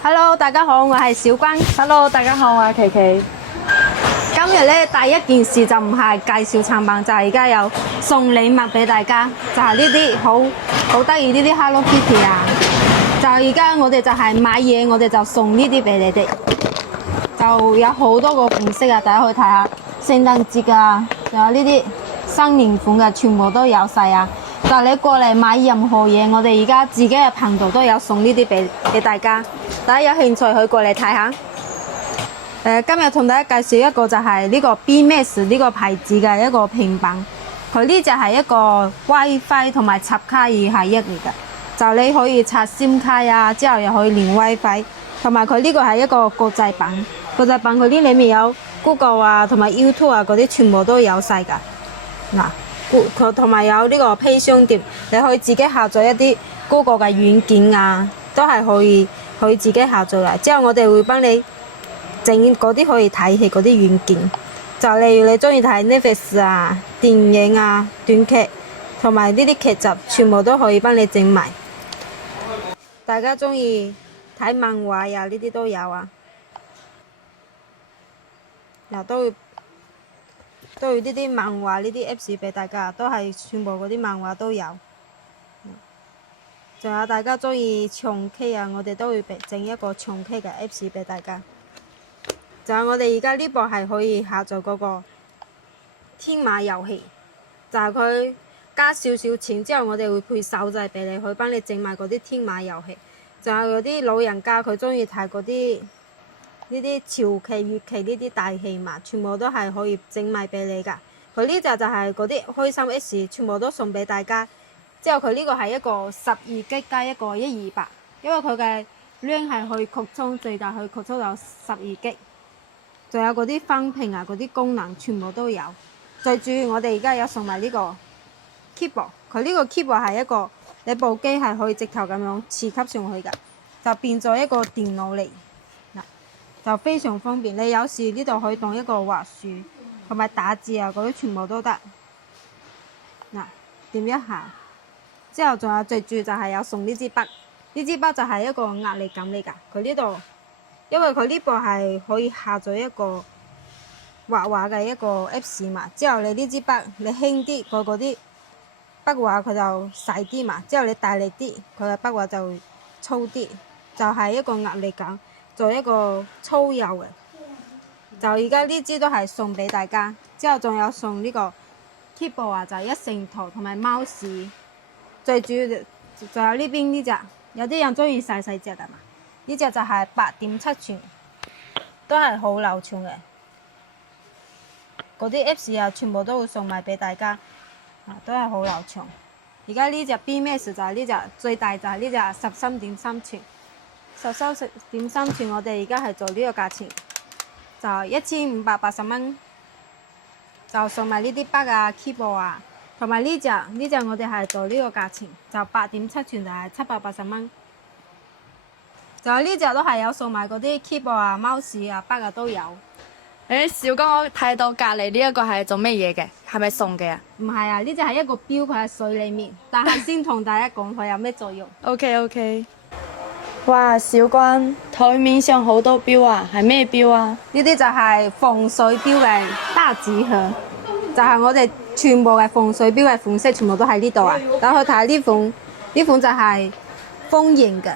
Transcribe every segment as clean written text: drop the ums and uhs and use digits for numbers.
Hello，大家好，我係小關。Hello，大家好，我係琪琪。今日咧第一件事就唔係介紹產品，就係而家有送禮物俾大家，就係呢啲好得意呢啲 Hello Kitty 啊！就而家我哋就係買嘢，我哋就送呢啲俾你哋，就有好多個款式啊！大家可以睇下，聖誕節啊，仲有呢啲新年款嘅，全部都有晒啊！就你過嚟買任何嘢，我哋而家自己嘅頻道都有送呢啲俾大家，大家有興趣可以過嚟睇下。今日同大家介紹一個就係呢個 BMax 呢個牌子嘅一個平板，佢呢就係一個 WiFi 同埋插卡二合一嚟嘅，就你可以插 SIM 卡啊，之後又可以連 WiFi， 同埋佢呢個係一個國際版，國際版佢呢裏面有 Google 啊同埋 YouTube 啊嗰啲全部都有晒㗎。嗱，佢同埋有呢個 Pay 商店，你可以自己下載一啲 Google 嘅軟件啊，都係可以自己下載嘅。之後我哋會幫你整嗰啲可以睇戲嗰啲軟件，就例如你中意睇 Netflix 啊、電影啊、短劇同埋呢啲劇集，全部都可以幫你整埋。大家中意睇漫畫呀，呢啲都有啊。嗱，都有呢啲漫畫呢啲 Apps 俾大家，都係全部嗰啲漫畫都有。仲有大家中意唱 K 啊，我哋都會整一個唱 K 嘅 Apps 俾大家。就係我哋而家呢部係可以下載嗰個天馬遊戲，就係佢加少少錢之後，我哋會配手掣俾你，去幫你整埋嗰啲天馬遊戲。仲有嗰啲老人家佢中意睇嗰啲呢啲潮劇、粵劇呢啲大戲嘛，全部都係可以整埋俾你㗎。佢呢就係嗰啲開心 S， 全部都送俾大家。之後佢呢個係一個12G 加一個128，因為佢嘅量係可以擴充，最大可以擴充到12G。仲有嗰啲分屏啊，嗰啲功能全部都有。最主要我哋而家有送埋呢個 keyboard， 佢呢個 keyboard 係一個你部機係可以直頭咁樣磁吸上去㗎，就變咗一個電腦嚟，就非常方便。你有時呢度可以當一個滑鼠同埋打字啊，嗰啲全部都得。嗱，點一下之後，仲有最主要就係有送呢支筆，呢支筆就係一個壓力感嚟㗎。佢呢度因為佢呢部係可以下載一個畫畫嘅一個 Apps 嘛，之後你呢支筆你輕啲，佢嗰啲筆畫佢就細啲嘛，之後你大力啲，佢嘅筆畫就粗啲，就係一個壓力感，做一個粗幼嘅。就而家呢支都係送俾大家，之後仲有送呢個 keyboard 啊，就係一成圖同埋 mouse， 最主要仲有呢邊呢隻，有啲人中意細細隻㗎嘛。呢隻就係8.7寸，都係好流暢嘅。嗰啲 Apps 啊，全部都會送埋俾大家，都係好流暢。而家呢隻 BMax 就係呢隻最大，就係呢隻13.3寸，13.3寸我哋而家係做呢個價錢，就1580蚊，就送埋呢啲筆啊、keyboard 啊，同埋呢隻我哋係做呢個價錢，就8.7寸就係780蚊。就呢隻都係有送埋嗰啲 keyboard 啊、mouse 啊、筆啊都有。小哥，我睇到隔離呢一個係做咩嘢嘅？係咪送嘅啊？唔係啊，呢隻係一個錶，佢喺水裡面。但係先同大家講佢有咩作用。OK。哇，小關，台面上好多錶啊，係咩錶啊？呢啲就係防水錶嘅大紙盒，就係我哋全部嘅防水錶嘅款式，全部都喺呢度啊。大家去睇下呢款就係風型嘅。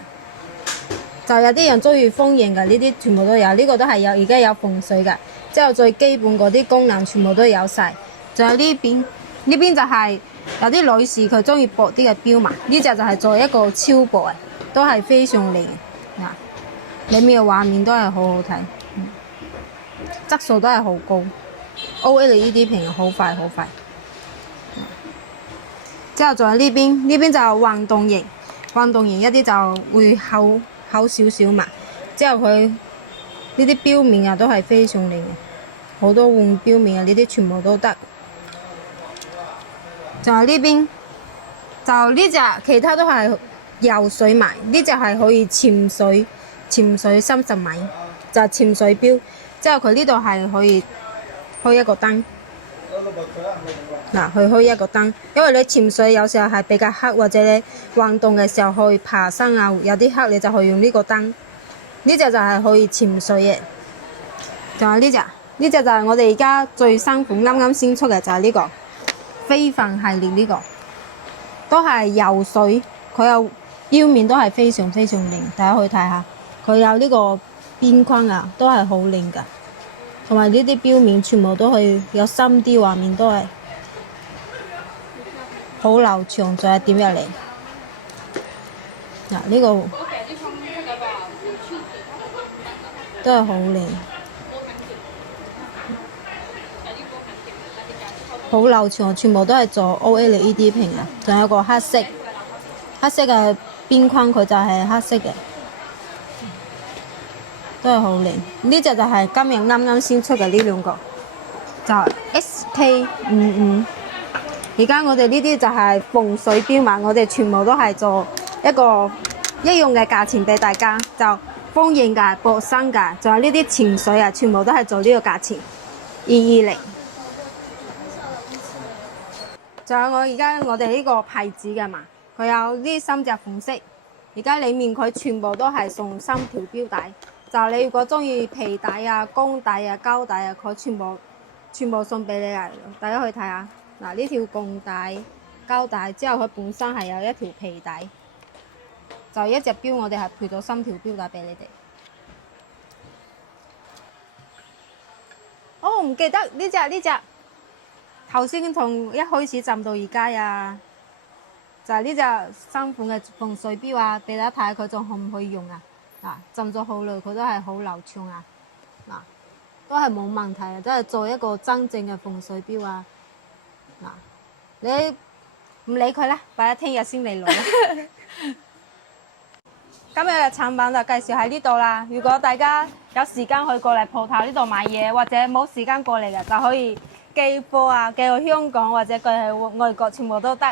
就有啲人中意風型嘅，呢啲全部都有，呢個都係有，而家有防水嘅。之後最基本嗰啲功能全部都有晒。仲有呢邊就係有啲女士佢中意薄啲嘅錶嘛，呢隻就係做一個超薄嘅，都係非常靚嘅。嗱，裡面嘅畫面都係好好睇，質素都係好高。OLED 屏好快。之後仲有呢邊就係運動型一啲就會厚少少嘛，之後佢呢啲錶面啊都係非常靚嘅，好多換錶面啊呢啲全部都得。仲有呢邊就呢隻，其他都係游水埋，呢隻係可以潛水30米，就係潛水錶。之後佢呢度係可以開一個燈。嗱，去開一個燈，因為你潛水有時候係比較黑，或者你運動嘅時候去爬山啊，有啲黑你就可以用呢個燈。呢隻就係可以潛水嘅。仲有呢隻，呢隻就係我哋而家最新款啱啱先出嘅，就係呢個飛帆系列呢個，都係游水，佢有錶面都係非常非常靚，大家可以睇下，佢有呢個邊框啊，都係好靚㗎，同埋呢啲錶面全部都係有 3D 畫面，都係好流暢，仲有點入嚟。嗱，呢個都係好靚，好流暢，全部都係做 OLED 屏啊！仲有個黑色嘅邊框，佢就係黑色嘅，都係好靚。呢隻就係今日啱啱先出嘅呢兩個，就 SK55。而家我哋呢啲就係防水錶嘛，我哋全部都係做一個一樣嘅價錢俾大家，就風影㗎、薄身㗎，仲有呢啲潛水啊，全部都係做呢個價錢220。仲有我哋呢個牌子嘅嘛，佢有呢3隻款式，而家裡面佢全部都係送3條錶帶，就你如果中意皮帶啊、鋼帶啊、膠帶啊，佢全部送俾你啊！大家去睇下。嗱，呢條鋼帶、膠帶之後，佢本身係有一條皮帶，就一隻錶我哋係配咗3條錶帶俾你哋。哦，唔記得呢隻，頭先從一開始浸到而家呀，就係呢隻新款嘅防水錶啊，俾大家睇下佢仲可唔可以用啊？嗱，浸咗好耐，佢都係好流暢啊，嗱，都係冇問題啊，都係做一個真正嘅防水錶啊。嗱，你唔理佢啦，擺喺聽日先嚟攞啦。今日嘅產品就介紹喺呢度啦。如果大家有時間可以過嚟鋪頭呢度買嘢，或者冇時間過嚟嘅，就可以寄貨啊，寄去香港或者寄去外國，全部都得。